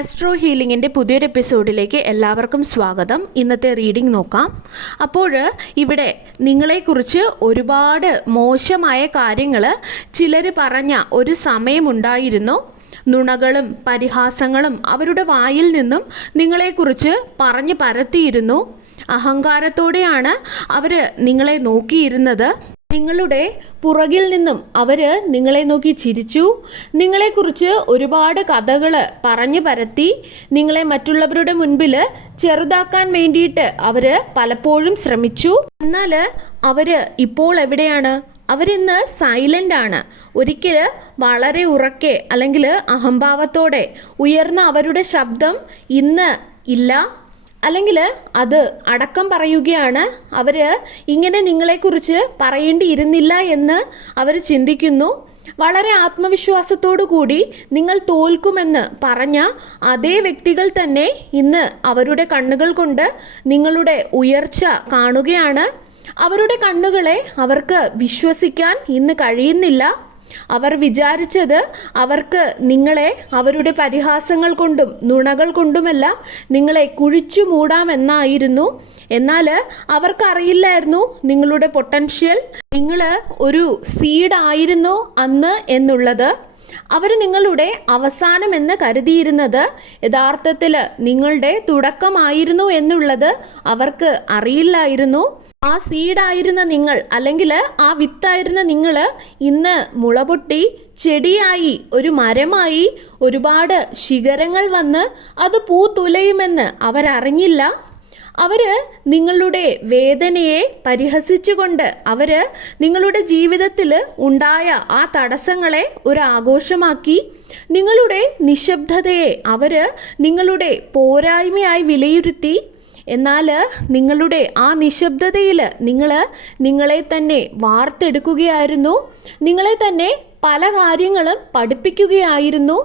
Astro ഹീലിങ്ങിൻ്റെ പുതിയൊരു എപ്പിസോഡിലേക്ക് എല്ലാവർക്കും സ്വാഗതം. ഇന്നത്തെ റീഡിംഗ് നോക്കാം. അപ്പോൾ ഇവിടെ നിങ്ങളെക്കുറിച്ച് ഒരുപാട് മോശമായ കാര്യങ്ങൾ ചിലർ പറഞ്ഞ ഒരു സമയമുണ്ടായിരുന്നു. നുണകളും പരിഹാസങ്ങളും അവരുടെ വായിൽ നിന്നും നിങ്ങളെക്കുറിച്ച് പറഞ്ഞു പരത്തിയിരുന്നു. അഹങ്കാരത്തോടെയാണ് അവർ നിങ്ങളെ നോക്കിയിരുന്നത്. നിങ്ങളുടെ പുറകിൽ നിന്നും അവർ നിങ്ങളെ നോക്കി ചിരിച്ചു. നിങ്ങളെക്കുറിച്ച് ഒരുപാട് കഥകൾ പറഞ്ഞു പരത്തി നിങ്ങളെ മറ്റുള്ളവരുടെ മുൻപിൽ ചെറുതാക്കാൻ വേണ്ടിയിട്ട് അവർ പലപ്പോഴും ശ്രമിച്ചു. എന്നാൽ അവർ ഇപ്പോൾ എവിടെയാണ്? അവരിന്ന് സൈലൻ്റ് ആണ്. ഒരിക്കൽ വളരെ ഉറക്കെ അല്ലെങ്കിൽ അഹംഭാവത്തോടെ ഉയർന്ന അവരുടെ ശബ്ദം ഇന്ന് ഇല്ല, അല്ലെങ്കിൽ അത് അടക്കം പറയുകയാണ്. അവർ ഇങ്ങനെ നിങ്ങളെക്കുറിച്ച് പറയേണ്ടിയിരുന്നില്ല എന്ന് അവർ ചിന്തിക്കുന്നു. വളരെ ആത്മവിശ്വാസത്തോടു കൂടി നിങ്ങൾ തോൽക്കുമെന്ന് പറഞ്ഞ അതേ വ്യക്തികൾ തന്നെ ഇന്ന് അവരുടെ കണ്ണുകൾ കൊണ്ട് നിങ്ങളുടെ ഉയർച്ച കാണുകയാണ്. അവരുടെ കണ്ണുകളെ അവർക്ക് വിശ്വസിക്കാൻ ഇന്ന് കഴിയുന്നില്ല. അവർ വിചാരിച്ചത് അവർക്ക് നിങ്ങളെ അവരുടെ പരിഹാസങ്ങൾ കൊണ്ടും നുണകൾ കൊണ്ടുമെല്ലാം നിങ്ങളെ കുഴിച്ചു മൂടാമെന്നായിരുന്നു. എന്നാൽ അവർക്കറിയില്ലായിരുന്നു നിങ്ങളുടെ പൊട്ടൻഷ്യൽ. നിങ്ങൾ ഒരു സീഡായിരുന്നു അന്ന് എന്നുള്ളത്. അവർ നിങ്ങളുടെ അവസാനം എന്ന് കരുതിയിരുന്നത് യഥാർത്ഥത്തിൽ നിങ്ങളുടെ തുടക്കമായിരുന്നു എന്നുള്ളത് അവർക്ക് അറിയില്ലായിരുന്നു. ആ സീഡായിരുന്ന നിങ്ങൾ, അല്ലെങ്കിൽ ആ വിത്തായിരുന്ന നിങ്ങൾ ഇന്ന് മുളപൊട്ടി ചെടിയായി, ഒരു മരമായി, ഒരുപാട് ശിഖരങ്ങൾ വന്ന് അത് പൂത്തുലയുമെന്ന് അവരറിഞ്ഞില്ല. അവർ നിങ്ങളുടെ വേദനയെ പരിഹസിച്ചുകൊണ്ട് അവർ നിങ്ങളുടെ ജീവിതത്തിൽ ഉണ്ടായ ആ തടസ്സങ്ങളെ ഒരു ആഘോഷമാക്കി. നിങ്ങളുടെ നിശബ്ദതയെ അവർ നിങ്ങളുടെ പോരായ്മയായി വിലയിരുത്തി. എന്നാൽ നിങ്ങളുടെ ആ നിശബ്ദതയിൽ നിങ്ങളെ തന്നെ വാർത്തെടുക്കുകയായിരുന്നു. നിങ്ങളെ തന്നെ പല കാര്യങ്ങളും പഠിപ്പിക്കുകയായിരുന്നു.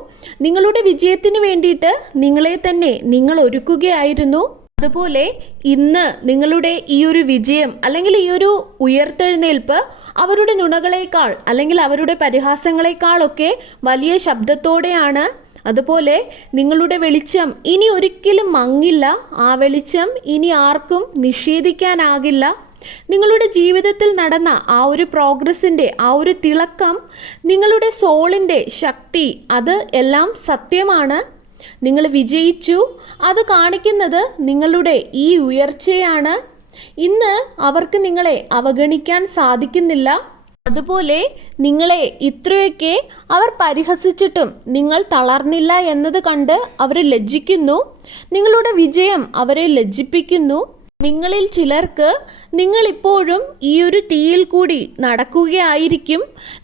നിങ്ങളുടെ വിജയത്തിന് വേണ്ടിയിട്ട് നിങ്ങളെ തന്നെ നിങ്ങൾ ഒരുക്കുകയായിരുന്നു. അതുപോലെ ഇന്ന് നിങ്ങളുടെ ഈ ഒരു വിജയം അല്ലെങ്കിൽ ഈ ഒരു ഉയർത്തെഴുന്നേൽപ്പ് അവരുടെ നുണകളേക്കാൾ അല്ലെങ്കിൽ അവരുടെ പരിഹാസങ്ങളെക്കാളൊക്കെ വലിയ ശബ്ദത്തോടെയാണ്. അതുപോലെ നിങ്ങളുടെ വെളിച്ചം ഇനി ഒരിക്കലും മങ്ങില്ല. ആ വെളിച്ചം ഇനി ആർക്കും നിഷേധിക്കാനാകില്ല. നിങ്ങളുടെ ജീവിതത്തിൽ നടന്ന ആ ഒരു പ്രോഗ്രസിൻ്റെ ആ ഒരു തിളക്കം, നിങ്ങളുടെ സോളിൻ്റെ ശക്തി, അത് എല്ലാം സത്യമാണ്. നിങ്ങൾ വിജയിച്ചു. അത് കാണിക്കുന്നത് നിങ്ങളുടെ ഈ ഉയർച്ചയാണ്. ഇന്ന് അവർക്ക് നിങ്ങളെ അവഗണിക്കാൻ സാധിക്കുന്നില്ല. അതുപോലെ നിങ്ങളെ ഇത്രയൊക്കെ അവർ പരിഹസിച്ചിട്ടും നിങ്ങൾ തളർന്നില്ല എന്നത് കണ്ട് അവർ ലജ്ജിക്കുന്നു. നിങ്ങളുടെ വിജയം അവരെ ലജ്ജിപ്പിക്കുന്നു. നിങ്ങളിൽ ചിലർക്ക് നിങ്ങളിപ്പോഴും ഈ ഒരു തീയിൽ കൂടി നടക്കുകയായിരിക്കും.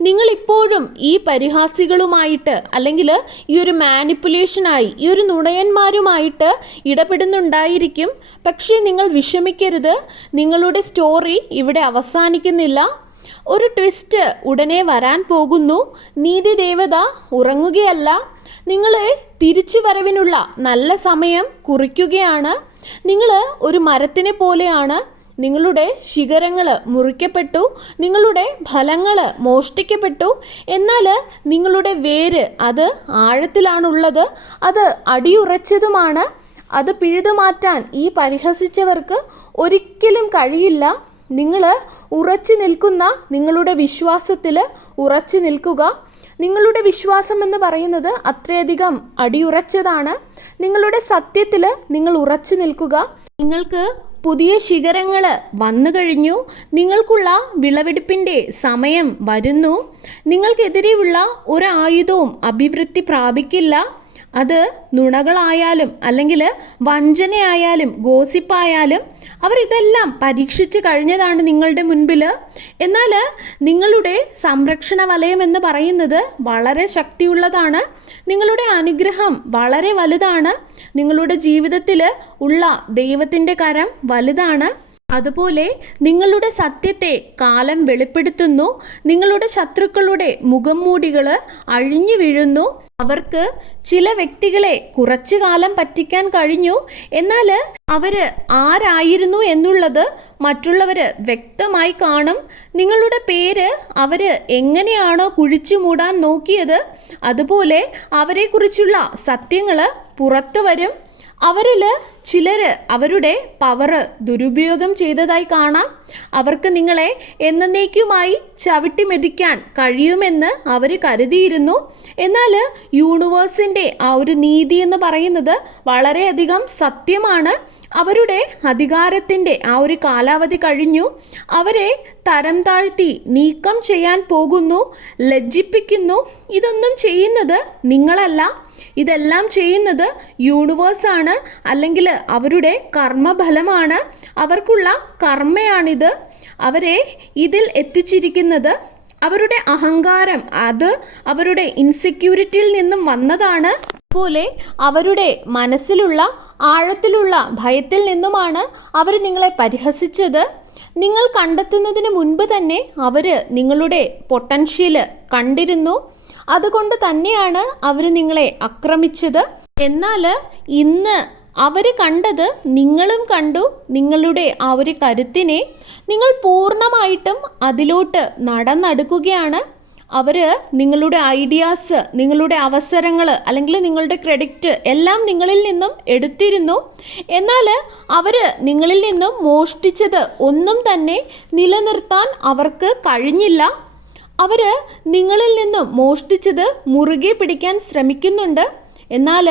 നിങ്ങളിപ്പോഴും ഈ പരിഹാസികളുമായിട്ട് അല്ലെങ്കിൽ ഈ ഒരു മാനിപ്പുലേഷനായി ഈ ഒരു നുണയന്മാരുമായിട്ട് ഇടപെടുന്നുണ്ടായിരിക്കും. പക്ഷേ നിങ്ങൾ വിഷമിക്കരുത്. നിങ്ങളുടെ സ്റ്റോറി ഇവിടെ അവസാനിക്കുന്നില്ല. ഒരു ട്വിസ്റ്റ് ഉടനെ വരാൻ പോകുന്നു. നീതി ദേവത ഉറങ്ങുകയല്ല. നിങ്ങളെ തിരിച്ചു വരവിനുള്ള നല്ല സമയം കുറിക്കുകയാണ്. നിങ്ങൾ ഒരു മരത്തിനെ പോലെയാണ്. നിങ്ങളുടെ ശിഖരങ്ങൾ മുറിക്കപ്പെട്ടു, നിങ്ങളുടെ ഫലങ്ങൾ മോഷ്ടിക്കപ്പെട്ടു. എന്നാൽ നിങ്ങളുടെ വേര് അത് ആഴത്തിലാണുള്ളത്, അത് അടിയുറച്ചതുമാണ്. അത് പിഴുതുമാറ്റാൻ ഈ പരിഹസിച്ചവർക്ക് ഒരിക്കലും കഴിയില്ല. നിങ്ങൾ ഉറച്ചു നിൽക്കുന്ന നിങ്ങളുടെ വിശ്വാസത്തിൽ ഉറച്ചു നിൽക്കുക. നിങ്ങളുടെ വിശ്വാസം എന്ന് പറയുന്നത് അത്രയധികം അടിയുറച്ചതാണ്. നിങ്ങളുടെ സത്യത്തിൽ നിങ്ങൾ ഉറച്ചു നിൽക്കുക. നിങ്ങൾക്ക് പുതിയ ശിഖരങ്ങൾ വന്നു കഴിഞ്ഞു. നിങ്ങൾക്കുള്ള വിളവെടുപ്പിൻ്റെ സമയം വരുന്നു. നിങ്ങൾക്കെതിരെയുള്ള ഒരു ആയുധവും അഭിവൃദ്ധി പ്രാപിക്കില്ല. അത് നുണകളായാലും അല്ലെങ്കിൽ വഞ്ചനയായാലും ഗോസിപ്പായാലും അവരിതെല്ലാം പരീക്ഷിച്ച് കഴിഞ്ഞതാണ് നിങ്ങളുടെ മുൻപിൽ. എന്നാൽ നിങ്ങളുടെ സംരക്ഷണ വലയം എന്ന് പറയുന്നത് വളരെ ശക്തിയുള്ളതാണ്. നിങ്ങളുടെ അനുഗ്രഹം വളരെ വലുതാണ്. നിങ്ങളുടെ ജീവിതത്തിൽ ഉള്ള ദൈവത്തിൻ്റെ കരം വലുതാണ്. അതുപോലെ നിങ്ങളുടെ സത്യത്തെ കാലം വെളിപ്പെടുത്തുന്നു. നിങ്ങളുടെ ശത്രുക്കളുടെ മുഖംമൂടികൾ അഴിഞ്ഞു വീഴുന്നു. അവർക്ക് ചില വ്യക്തികളെ കുറച്ചു കാലം പറ്റിക്കാൻ കഴിഞ്ഞു. എന്നാൽ അവര് ആരായിരുന്നു എന്നുള്ളത് മറ്റുള്ളവർ വ്യക്തമായി കാണും. നിങ്ങളുടെ പേര് അവര് എങ്ങനെയാണോ കുഴിച്ചു മൂടാൻ നോക്കിയത്, അതുപോലെ അവരെക്കുറിച്ചുള്ള സത്യങ്ങൾ പുറത്തു വരും. അവരിൽ ചിലർ അവരുടെ പവർ ദുരുപയോഗം ചെയ്തതായി കാണാം. അവർക്ക് നിങ്ങളെ എന്നേക്കുമായി ചവിട്ടി മെതിക്കാൻ കഴിയുമെന്ന് അവർ കരുതിയിരുന്നു. എന്നാൽ യൂണിവേഴ്സിൻ്റെ ആ ഒരു നീതി എന്ന് പറയുന്നത് വളരെയധികം സത്യമാണ്. അവരുടെ അധികാരത്തിൻ്റെ ആ ഒരു കാലാവധി കഴിഞ്ഞു. അവരെ തരം താഴ്ത്തി നീക്കം ചെയ്യാൻ പോകുന്നു, ലജ്ജിപ്പിക്കുന്നു. ഇതൊന്നും ചെയ്യുന്നത് നിങ്ങളല്ല, ഇതെല്ലാം ചെയ്യുന്നത് യൂണിവേഴ്സാണ്, അല്ലെങ്കിൽ അവരുടെ കർമ്മഫലമാണ്. അവർക്കുള്ള കർമ്മയാണിത് അവരെ ഇതിൽ എത്തിച്ചിരിക്കുന്നത്. അവരുടെ അഹങ്കാരം അത് അവരുടെ ഇൻസെക്യൂരിറ്റിയിൽ നിന്നും വന്നതാണ്. അതുപോലെ അവരുടെ മനസ്സിലുള്ള ആഴത്തിലുള്ള ഭയത്തിൽ നിന്നുമാണ് അവർ നിങ്ങളെ പരിഹസിച്ചത്. നിങ്ങൾ കണ്ടെത്തുന്നതിന് മുൻപ് തന്നെ അവർ നിങ്ങളുടെ പൊട്ടൻഷ്യൽ കണ്ടിരുന്നു. അതുകൊണ്ട് തന്നെയാണ് അവർ നിങ്ങളെ ആക്രമിച്ചത്. എന്നാൽ ഇന്ന് അവർ കണ്ടത് നിങ്ങളും കണ്ടു. നിങ്ങളുടെ ആ ഒരു കരുത്തിനെ നിങ്ങൾ പൂർണ്ണമായിട്ടും അതിലോട്ട് നടന്നെടുക്കുകയാണ്. അവർ നിങ്ങളുടെ ഐഡിയാസ്, നിങ്ങളുടെ അവസരങ്ങൾ, അല്ലെങ്കിൽ നിങ്ങളുടെ ക്രെഡിറ്റ് എല്ലാം നിങ്ങളിൽ നിന്നും എടുത്തിരുന്നു. എന്നാൽ അവർ നിങ്ങളിൽ നിന്നും മോഷ്ടിച്ചത് ഒന്നും തന്നെ നിലനിർത്താൻ അവർക്ക് കഴിഞ്ഞില്ല. അവർ നിങ്ങളിൽ നിന്നും മോഷ്ടിച്ചത് മുറുകെ പിടിക്കാൻ ശ്രമിക്കുന്നുണ്ട്. എന്നാൽ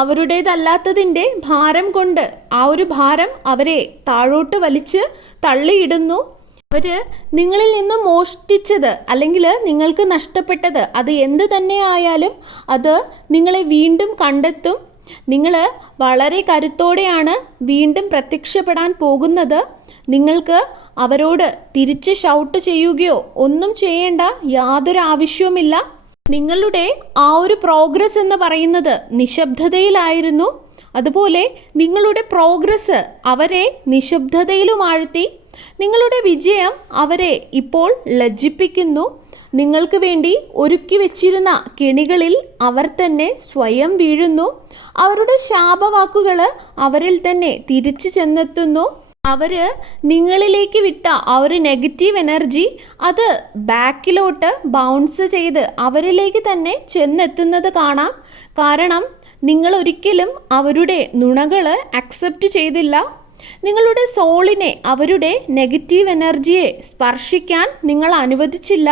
അവരുടേതല്ലാത്തതിൻ്റെ ഭാരം കൊണ്ട് ആ ഒരു ഭാരം അവരെ താഴോട്ട് വലിച്ച് തള്ളിയിടുന്നു. അവർ നിങ്ങളിൽ നിന്നും മോഷ്ടിച്ചത് അല്ലെങ്കിൽ നിങ്ങൾക്ക് നഷ്ടപ്പെട്ടത് അത് എന്ത് തന്നെ ആയാലും അത് നിങ്ങളെ വീണ്ടും കണ്ടെത്തും. നിങ്ങൾ വളരെ കരുത്തോടെയാണ് വീണ്ടും പ്രത്യക്ഷപ്പെടാൻ പോകുന്നത്. നിങ്ങൾക്ക് അവരോട് തിരിച്ച് ഷൗട്ട് ചെയ്യുകയോ ഒന്നും ചെയ്യേണ്ട യാതൊരു ആവശ്യവുമില്ല. നിങ്ങളുടെ ആ ഒരു പ്രോഗ്രസ് എന്ന് പറയുന്നത് നിശബ്ദതയിലായിരുന്നു. അതുപോലെ നിങ്ങളുടെ പ്രോഗ്രസ് അവരെ നിശബ്ദതയിലും ആഴ്ത്തി. നിങ്ങളുടെ വിജയം അവരെ ഇപ്പോൾ ലജ്ജിപ്പിക്കുന്നു. നിങ്ങൾക്ക് വേണ്ടി ഒരുക്കി വെച്ചിരുന്ന കെണികളിൽ അവർ തന്നെ സ്വയം വീഴുന്നു. അവരുടെ ശാപവാക്കുകൾ അവരിൽ തന്നെ തിരിച്ചു ചെന്നെത്തുന്നു. അവർ നിങ്ങളിലേക്ക് വിട്ട ആ ഒരു നെഗറ്റീവ് എനർജി അത് ബാക്കിലോട്ട് ബൗൺസ് ചെയ്ത് അവരിലേക്ക് തന്നെ ചെന്നെത്തുന്നത് കാണാം. കാരണം നിങ്ങൾ ഒരിക്കലും അവരുടെ നുണകൾ അക്സെപ്റ്റ് ചെയ്തില്ല. നിങ്ങളുടെ സോളിനെ, അവരുടെ നെഗറ്റീവ് എനർജിയെ സ്പർശിക്കാൻ നിങ്ങൾ അനുവദിച്ചില്ല.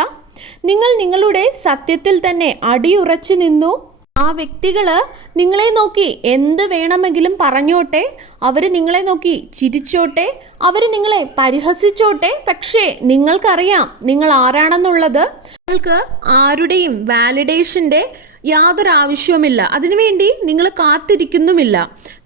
നിങ്ങൾ നിങ്ങളുടെ സത്യത്തിൽ തന്നെ അടിയുറച്ചു നിന്നു. ആ വ്യക്തികൾ നിങ്ങളെ നോക്കി എന്ത് വേണമെങ്കിലും പറഞ്ഞോട്ടെ, അവർ നിങ്ങളെ നോക്കി ചിരിച്ചോട്ടെ, അവർ നിങ്ങളെ പരിഹസിച്ചോട്ടെ. പക്ഷേ നിങ്ങൾക്കറിയാം നിങ്ങൾ ആരാണെന്നുള്ളത്. നിങ്ങൾക്ക് ആരുടെയും വാലിഡേഷൻ്റെ യാതൊരു ആവശ്യവുമില്ല. അതിനുവേണ്ടി നിങ്ങൾ കാത്തിരിക്കുന്നുമില്ല.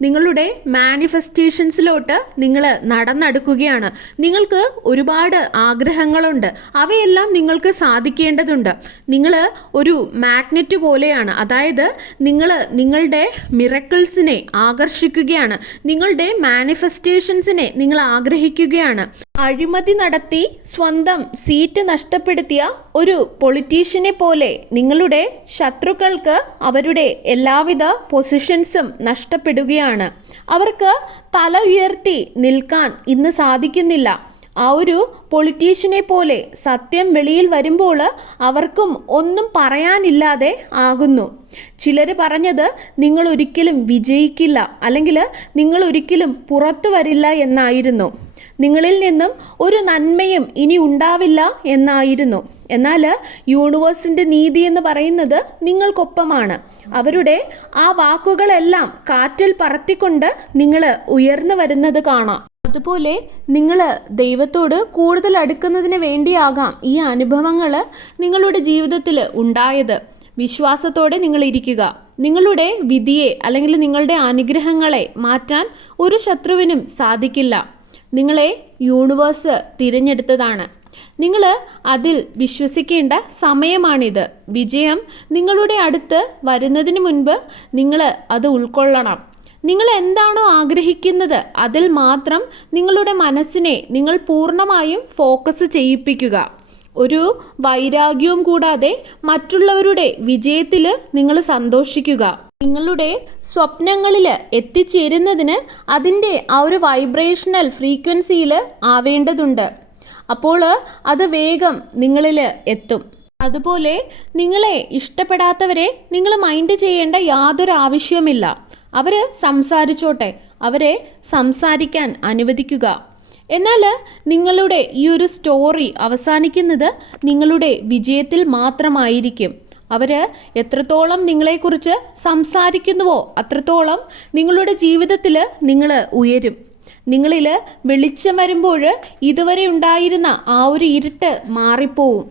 നിങ്ങളുടെ മാനിഫെസ്റ്റേഷൻസിലോട്ട് നിങ്ങൾ നടന്നെടുക്കുകയാണ്. നിങ്ങൾക്ക് ഒരുപാട് ആഗ്രഹങ്ങളുണ്ട്, അവയെല്ലാം നിങ്ങൾക്ക് സാധിക്കേണ്ടതുണ്ട്. നിങ്ങൾ ഒരു മാഗ്നറ്റ് പോലെയാണ്. അതായത് നിങ്ങൾ നിങ്ങളുടെ മിറക്കിൾസിനെ ആകർഷിക്കുകയാണ്. നിങ്ങളുടെ മാനിഫെസ്റ്റേഷൻസിനെ നിങ്ങൾ ആഗ്രഹിക്കുകയാണ്. അഴിമതി നടത്തി സ്വന്തം സീറ്റ് നഷ്ടപ്പെടുത്തിയ ഒരു പൊളിറ്റീഷ്യനെ പോലെ നിങ്ങളുടെ ശത്രുക്കൾക്ക് അവരുടെ എല്ലാവിധ പൊസിഷൻസും നഷ്ടപ്പെടുകയാണ്. അവർക്ക് തല ഉയർത്തി നിൽക്കാൻ ഇന്ന് സാധിക്കുന്നില്ല. ആ ഒരു പൊളിറ്റീഷ്യനെ പോലെ സത്യം വെളിയിൽ വരുമ്പോൾ അവർക്കും ഒന്നും പറയാനില്ലാതെ ആകുന്നു. ചിലർ പറഞ്ഞത് നിങ്ങൾ ഒരിക്കലും വിജയിക്കില്ല, അല്ലെങ്കിൽ നിങ്ങൾ ഒരിക്കലും പുറത്തു വരില്ല എന്നായിരുന്നു. നിങ്ങളിൽ നിന്നും ഒരു നന്മയും ഇനി ഉണ്ടാവില്ല എന്നായിരുന്നു. എന്നാൽ യൂണിവേഴ്സിൻ്റെ നീതി എന്ന് പറയുന്നത് നിങ്ങൾക്കൊപ്പമാണ്. അവരുടെ ആ വാക്കുകളെല്ലാം കാറ്റിൽ പറത്തിക്കൊണ്ട് നിങ്ങൾ ഉയർന്നു വരുന്നത് കാണാം. അതുപോലെ നിങ്ങൾ ദൈവത്തോട് കൂടുതൽ അടുക്കുന്നതിന് വേണ്ടിയാകാം ഈ അനുഭവങ്ങൾ നിങ്ങളുടെ ജീവിതത്തിൽ ഉണ്ടായത്. വിശ്വാസത്തോടെ നിങ്ങൾ ഇരിക്കുക. നിങ്ങളുടെ വിധിയെ അല്ലെങ്കിൽ നിങ്ങളുടെ അനുഗ്രഹങ്ങളെ മാറ്റാൻ ഒരു ശത്രുവിനും സാധിക്കില്ല. നിങ്ങളെ യൂണിവേഴ്സ് തിരഞ്ഞെടുത്തതാണ്. നിങ്ങൾ അതിൽ വിശ്വസിക്കേണ്ട സമയമാണിത്. വിജയം നിങ്ങളുടെ അടുത്ത് വരുന്നതിന് മുൻപ് നിങ്ങൾ അത് ഉൾക്കൊള്ളണം. നിങ്ങൾ എന്താണോ ആഗ്രഹിക്കുന്നത് അതിൽ മാത്രം നിങ്ങളുടെ മനസ്സിനെ നിങ്ങൾ പൂർണ്ണമായും ഫോക്കസ് ചെയ്യിപ്പിക്കുക. ഒരു വൈരാഗ്യവും കൂടാതെ മറ്റുള്ളവരുടെ വിജയത്തിൽ നിങ്ങൾ സന്തോഷിക്കുക. നിങ്ങളുടെ സ്വപ്നങ്ങളിൽ എത്തിച്ചേരുന്നതിന് അതിൻ്റെ ആ ഒരു വൈബ്രേഷണൽ ഫ്രീക്വൻസിയിൽ ആവേണ്ടതുണ്ട്. അപ്പോൾ അത് വേഗം നിങ്ങളിൽ എത്തും. അതുപോലെ നിങ്ങളെ ഇഷ്ടപ്പെടാത്തവരെ നിങ്ങൾ മൈൻഡ് ചെയ്യേണ്ട യാതൊരു ആവശ്യവുമില്ല. അവർ സംസാരിച്ചോട്ടെ, അവരെ സംസാരിക്കാൻ അനുവദിക്കുക. എന്നാൽ നിങ്ങളുടെ ഈ ഒരു സ്റ്റോറി അവസാനിക്കുന്നത് നിങ്ങളുടെ വിജയത്തിൽ മാത്രമായിരിക്കും. അവർ എത്രത്തോളം നിങ്ങളെക്കുറിച്ച് സംസാരിക്കുന്നുവോ അത്രത്തോളം നിങ്ങളുടെ ജീവിതത്തിൽ നിങ്ങൾ ഉയരും. നിങ്ങളിൽ വെളിച്ചം വരുമ്പോൾ ഇതുവരെ ഉണ്ടായിരുന്ന ആ ഒരു ഇരുട്ട് മാറിപ്പോവും.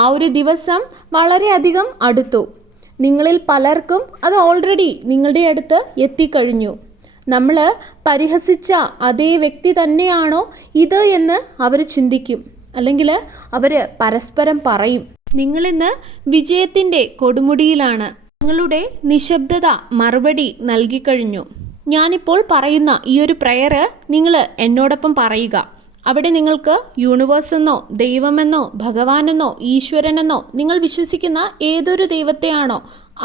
ആ ഒരു ദിവസം വളരെയധികം അടുത്തു. നിങ്ങളിൽ പലർക്കും അത് ഓൾറെഡി നിങ്ങളുടെ അടുത്ത് എത്തിക്കഴിഞ്ഞു. നമ്മൾ പരിഹസിച്ച അതേ വ്യക്തി തന്നെയാണോ ഇത് എന്ന് അവർ ചിന്തിക്കും. അല്ലെങ്കിൽ അവർ പരസ്പരം പറയും. നിങ്ങളിന്ന് വിജയത്തിൻ്റെ കൊടുമുടിയിലാണ്. നിങ്ങളുടെ നിശബ്ദത മറുപടി നൽകിക്കഴിഞ്ഞു. ഞാനിപ്പോൾ പറയുന്ന ഈ ഒരു പ്രെയർ നിങ്ങൾ എന്നോടൊപ്പം പറയുക. അവിടെ നിങ്ങൾക്ക് യൂണിവേഴ്സ് എന്നോ ദൈവമെന്നോ ഭഗവാനെന്നോ ഈശ്വരനെന്നോ നിങ്ങൾ വിശ്വസിക്കുന്ന ഏതൊരു ദൈവത്തെയാണോ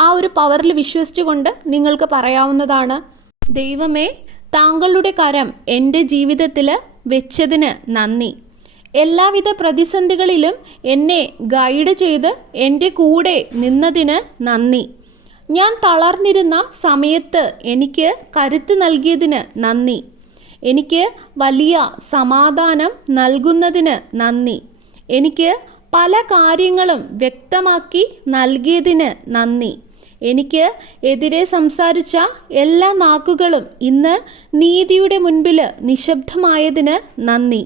ആ ഒരു പവറിൽ വിശ്വസിച്ചുകൊണ്ട് നിങ്ങൾക്ക് പറയാവുന്നതാണ്. ദൈവമേ, താങ്കളുടെ കരം എൻ്റെ ജീവിതത്തിൽ വെച്ചതിന് നന്ദി. എല്ലാവിധ പ്രതിസന്ധികളിലും എന്നെ ഗൈഡ് ചെയ്ത് എൻ്റെ കൂടെ നിന്നതിന് നന്ദി. ഞാൻ തളർന്നിരുന്ന സമയത്ത് എനിക്ക് കരുത്ത് നൽകിയതിന് നന്ദി. എനിക്ക് വലിയ സമാധാനം നൽകുന്നതിന് നന്ദി. എനിക്ക് പല കാര്യങ്ങളും വ്യക്തമാക്കി നൽകിയതിന് നന്ദി. എനിക്ക് എതിരെ സംസാരിച്ച എല്ലാ നാക്കുകളും ഇന്ന് നീതിയുടെ മുൻപിൽ നിശബ്ദമായതിന് നന്ദി.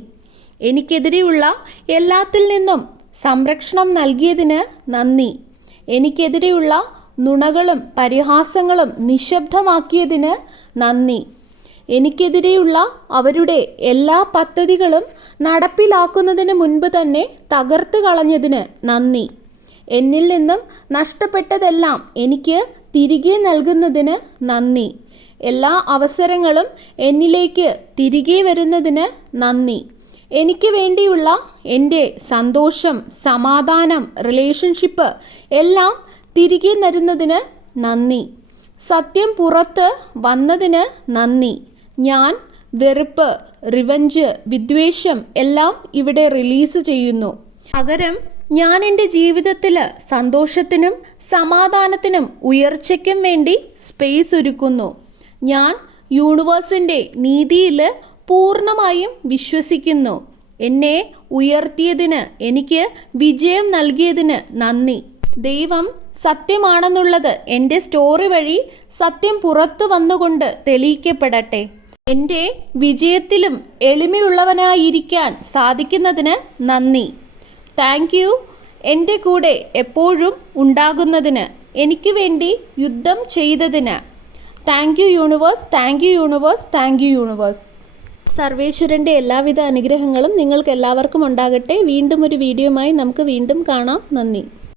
എനിക്കെതിരെയുള്ള എല്ലാത്തിൽ നിന്നും സംരക്ഷണം നൽകിയതിന് നന്ദി. എനിക്കെതിരെയുള്ള നുണകളും പരിഹാസങ്ങളും നിശബ്ദമാക്കിയതിന് നന്ദി. എനിക്കെതിരെയുള്ള അവരുടെ എല്ലാ പദ്ധതികളും നടപ്പിലാക്കുന്നതിന് മുൻപ് തന്നെ തകർത്ത് കളഞ്ഞതിന് നന്ദി. എന്നിൽ നിന്നും നഷ്ടപ്പെട്ടതെല്ലാം എനിക്ക് തിരികെ നൽകുന്നതിന് നന്ദി. എല്ലാ അവസരങ്ങളും എന്നിലേക്ക് തിരികെ വരുന്നതിന് നന്ദി. എനിക്ക് വേണ്ടിയുള്ള എൻ്റെ സന്തോഷം, സമാധാനം, റിലേഷൻഷിപ്പ് എല്ലാം തിരികെ തരുന്നതിന് നന്ദി. സത്യം പുറത്ത് വന്നതിന് നന്ദി. ഞാൻ വെറുപ്പ്, റിവഞ്ച്, വിദ്വേഷം എല്ലാം ഇവിടെ റിലീസ് ചെയ്യുന്നു. പകരം ഞാൻ എൻ്റെ ജീവിതത്തിൽ സന്തോഷത്തിനും സമാധാനത്തിനും ഉയർച്ചയ്ക്കും വേണ്ടി സ്പേസ് ഒരുക്കുന്നു. ഞാൻ യൂണിവേഴ്സിൻ്റെ നീതിയിൽ പൂർണ്ണമായും വിശ്വസിക്കുന്നു. എന്നെ ഉയർത്തിയതിന്, എനിക്ക് വിജയം നൽകിയതിന് നന്ദി. ദൈവം സത്യമാണെന്നുള്ളത് എൻ്റെ സ്റ്റോറി വഴി സത്യം പുറത്തു വന്നുകൊണ്ട് തെളിയിക്കപ്പെടട്ടെ. എൻ്റെ വിജയത്തിലും എളിമയുള്ളവനായിരിക്കാൻ സാധിക്കുന്നതിന് നന്ദി. താങ്ക് യു, എൻ്റെ കൂടെ എപ്പോഴും ഉണ്ടാകുന്നതിന്, എനിക്ക് വേണ്ടി യുദ്ധം ചെയ്തതിന്. Thank you universe, thank you universe, thank you universe. സർവേശ്വരൻ്റെ എല്ലാവിധ അനുഗ്രഹങ്ങളും നിങ്ങൾക്ക് എല്ലാവർക്കും ഉണ്ടാകട്ടെ. വീണ്ടും ഒരു വീഡിയോയുമായി നമുക്ക് വീണ്ടും കാണാം. നന്ദി.